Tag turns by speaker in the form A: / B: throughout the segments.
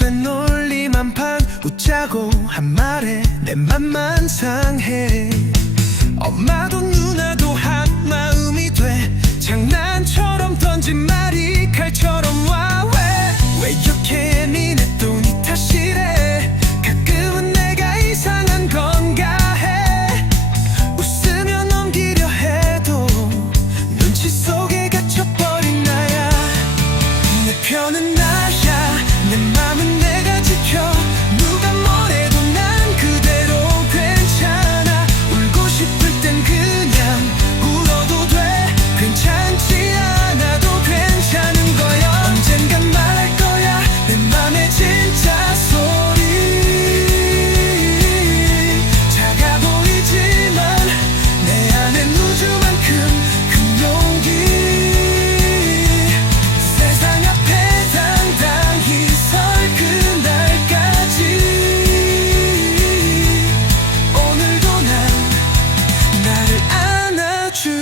A: 되놀림 한판 웃자고 한 말에 내 맘만 상해.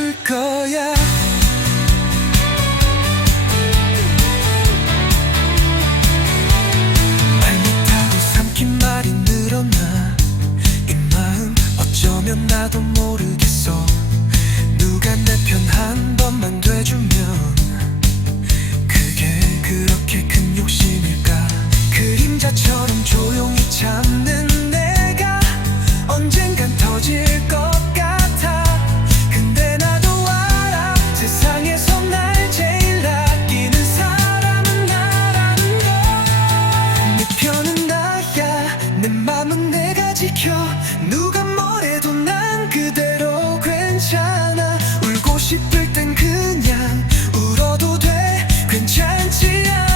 A: 있을 거야. 말 못하고 삼킨 말이 늘어나. 이 마음 어쩌면 나도 모르겠어. 누가 내 편 한 번만 돼주면 그게 그렇게 큰 욕심일까? 그림자처럼 조용히 잠 목표는 나야. 내 맘은 내가 지켜. 누가 뭐래도 난 그대로 괜찮아. 울고 싶을 땐 그냥 울어도 돼. 괜찮지 않아.